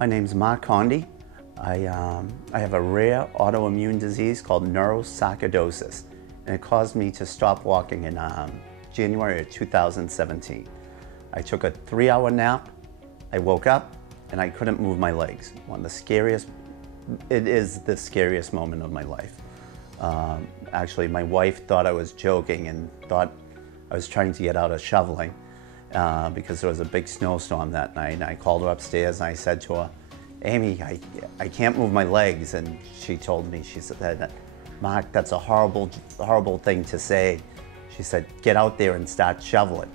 My name's Mark Condi. I have a rare autoimmune disease called neurosarcoidosis, and it caused me to stop walking in January of 2017. I took a 3-hour nap, I woke up, and I couldn't move my legs. It is the scariest moment of my life. Actually, my wife thought I was joking and thought I was trying to get out of shoveling because there was a big snowstorm that night. And I called her upstairs and I said to her, "Amy, I can't move my legs." And she told me, she said, "Mark, that's a horrible thing to say." She said, "Get out there and start shoveling."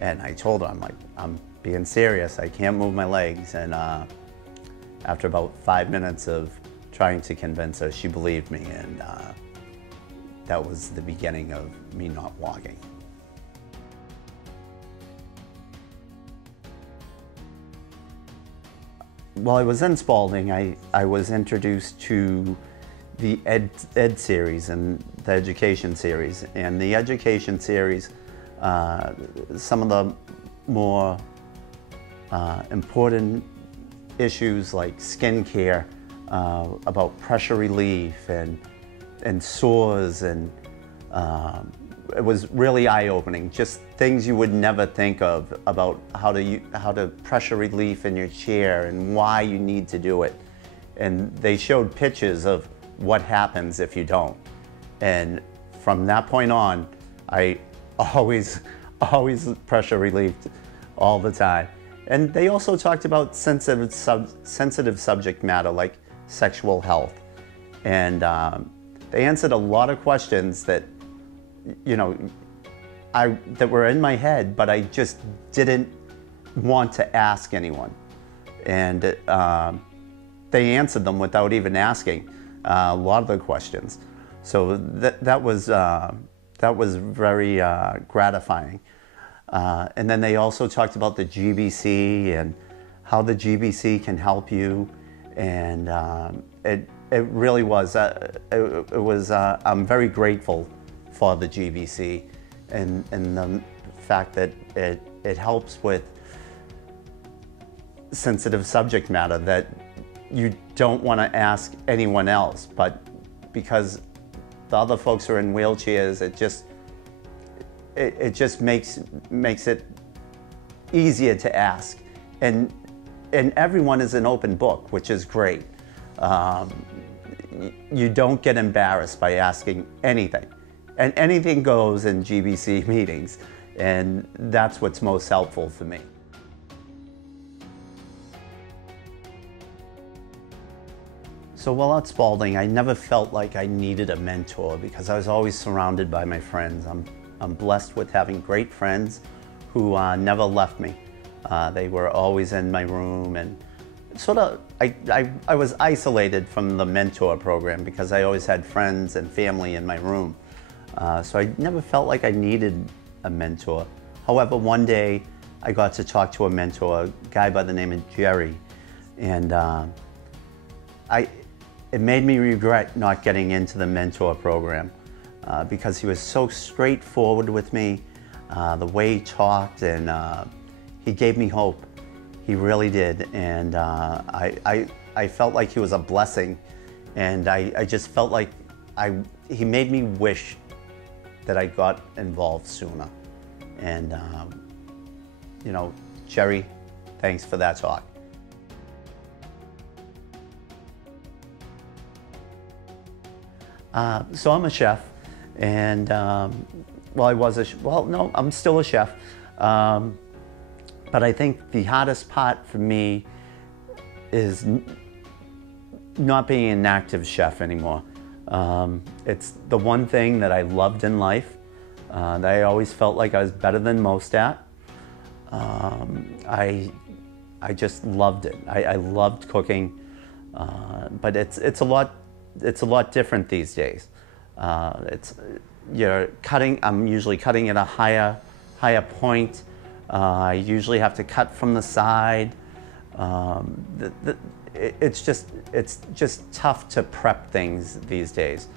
And I told her, I'm being serious, I can't move my legs. And after about 5 minutes of trying to convince her, she believed me, and that was the beginning of me not walking. While I was in Spalding, I was introduced to the Ed series and the Education series. And the Education series, some of the more important issues like skin care, about pressure relief and sores, and it was really eye-opening. Just things you would never think of about how to pressure relief in your chair and why you need to do it. And they showed pictures of what happens if you don't. And from that point on, I always pressure relieved all the time. And they also talked about sensitive subject matter like sexual health. And they answered a lot of questions that, that were in my head, but I just didn't want to ask anyone. And they answered them without even asking a lot of the questions. So that was very gratifying. And then they also talked about the GBC and how the GBC can help you. And it really was, I'm very grateful for the GBC and the fact that it helps with sensitive subject matter that you don't want to ask anyone else, but because the other folks are in wheelchairs, it just makes it easier to ask. And everyone is an open book, which is great. You don't get embarrassed by asking anything. And anything goes in GBC meetings, and that's what's most helpful for me. So while at Spalding, I never felt like I needed a mentor because I was always surrounded by my friends. I'm blessed with having great friends who never left me. They were always in my room, and sort of, I was isolated from the mentor program because I always had friends and family in my room. So I never felt like I needed a mentor. However, one day I got to talk to a mentor, a guy by the name of Jerry, and it made me regret not getting into the mentor program because he was so straightforward with me, the way he talked, and he gave me hope. He really did, and I felt like he was a blessing, and I just felt like he made me wish that I got involved sooner. And Jerry, thanks for that talk. So I'm a chef, and I'm still a chef. But I think the hardest part for me is not being an active chef anymore. It's the one thing that I loved in life, that I always felt like I was better than most at. I just loved it. I loved cooking, but it's a lot different these days. I'm usually cutting at a higher point. I usually have to cut from the side. It's just tough to prep things these days.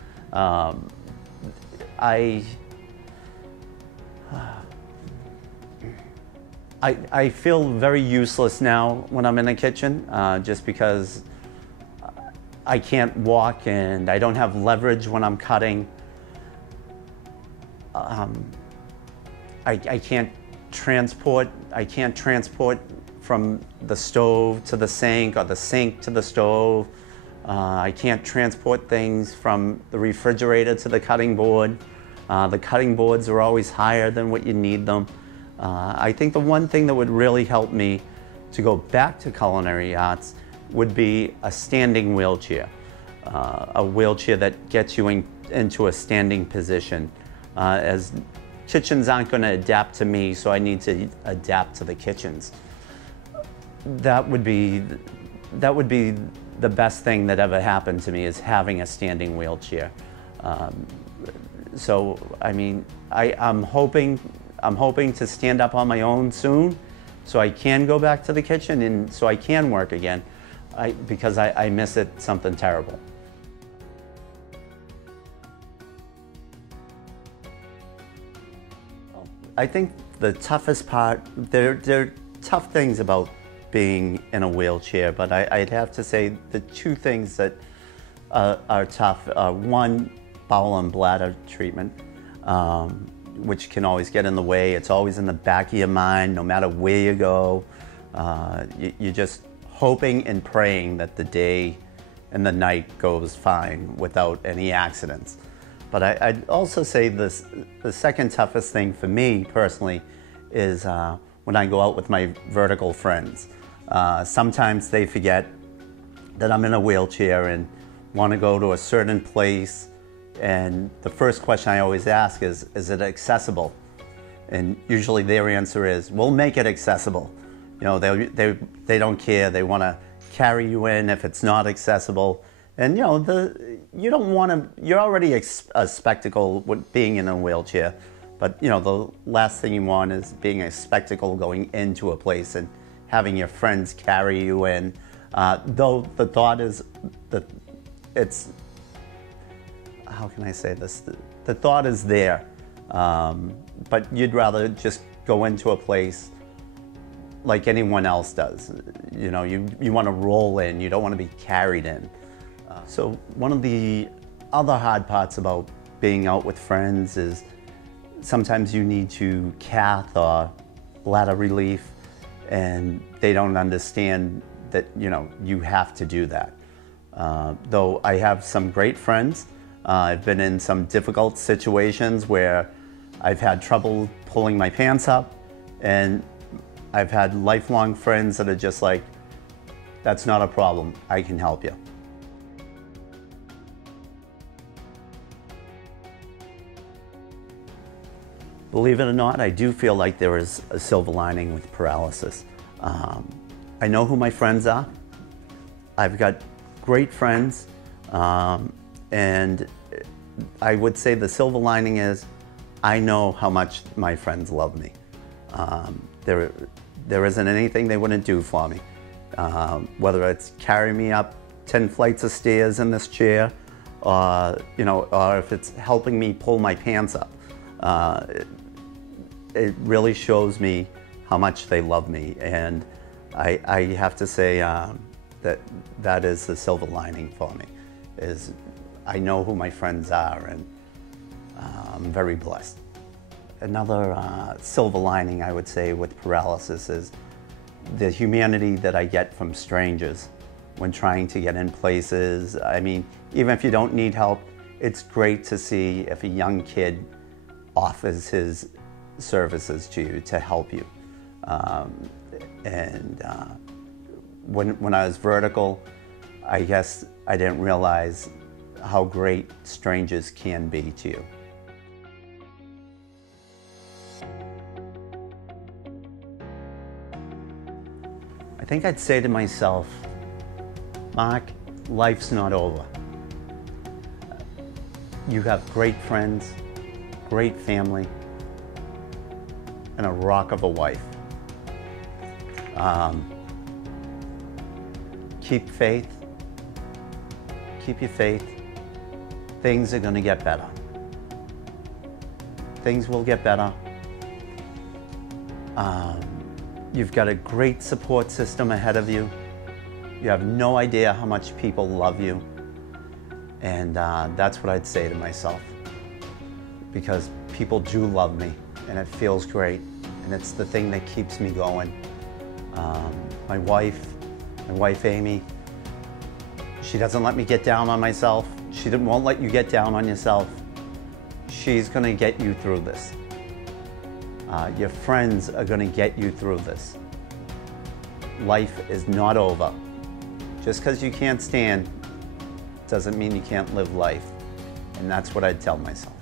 I feel very useless now when I'm in the kitchen, just because I can't walk and I don't have leverage when I'm cutting. I can't transport from the stove to the sink or the sink to the stove. I can't transport things from the refrigerator to the cutting board. The cutting boards are always higher than what you need them. I think the one thing that would really help me to go back to culinary arts would be a standing wheelchair. A wheelchair that gets you into a standing position. As kitchens aren't going to adapt to me, so I need to adapt to the kitchens. That would be the best thing that ever happened to me, is having a standing wheelchair. So I mean, I'm hoping to stand up on my own soon, so I can go back to the kitchen and so I can work again, because I miss it something terrible. I think the toughest part, there are tough things about being in a wheelchair, but I'd have to say the two things that are tough are, one, bowel and bladder treatment, which can always get in the way. It's always in the back of your mind, no matter where you go. You're just hoping and praying that the day and the night goes fine without any accidents. But I'd also say the second toughest thing for me personally is when I go out with my vertical friends. Sometimes they forget that I'm in a wheelchair and want to go to a certain place, and the first question I always ask is it accessible? And usually their answer is, we'll make it accessible. You know, they don't care. They want to carry you in if it's not accessible. And you know, you don't want to, you're already a spectacle with being in a wheelchair, but you know, the last thing you want is being a spectacle going into a place and having your friends carry you in. Though the thought is that it's, how can I say this? The thought is there, but you'd rather just go into a place like anyone else does. You know, you want to roll in, you don't want to be carried in. So one of the other hard parts about being out with friends is sometimes you need to cath or bladder relief, and they don't understand that, you know, you have to do that. Though I have some great friends, I've been in some difficult situations where I've had trouble pulling my pants up, and I've had lifelong friends that are just like, that's not a problem, I can help you. Believe it or not, I do feel like there is a silver lining with paralysis. I know who my friends are. I've got great friends, and I would say the silver lining is I know how much my friends love me. There isn't anything they wouldn't do for me. Whether it's carry me up 10 flights of stairs in this chair, or, you know, or if it's helping me pull my pants up. It really shows me how much they love me, and I have to say that is the silver lining for me, is I know who my friends are, and I'm very blessed. Another silver lining I would say with paralysis is the humanity that I get from strangers when trying to get in places. I mean, even if you don't need help, it's great to see if a young kid offers his services to you to help you. When I was vertical, I guess I didn't realize how great strangers can be to you. I think I'd say to myself, Mark, life's not over. You have great friends, great family, and a rock of a wife. Keep faith. Keep your faith. Things are going to get better. Things will get better. You've got a great support system ahead of you. You have no idea how much people love you. And that's what I'd say to myself. Because people do love me, and it feels great. And it's the thing that keeps me going. My wife Amy, she doesn't let me get down on myself. She won't let you get down on yourself. She's gonna get you through this. Your friends are gonna get you through this. Life is not over. Just because you can't stand doesn't mean you can't live life. And that's what I'd tell myself.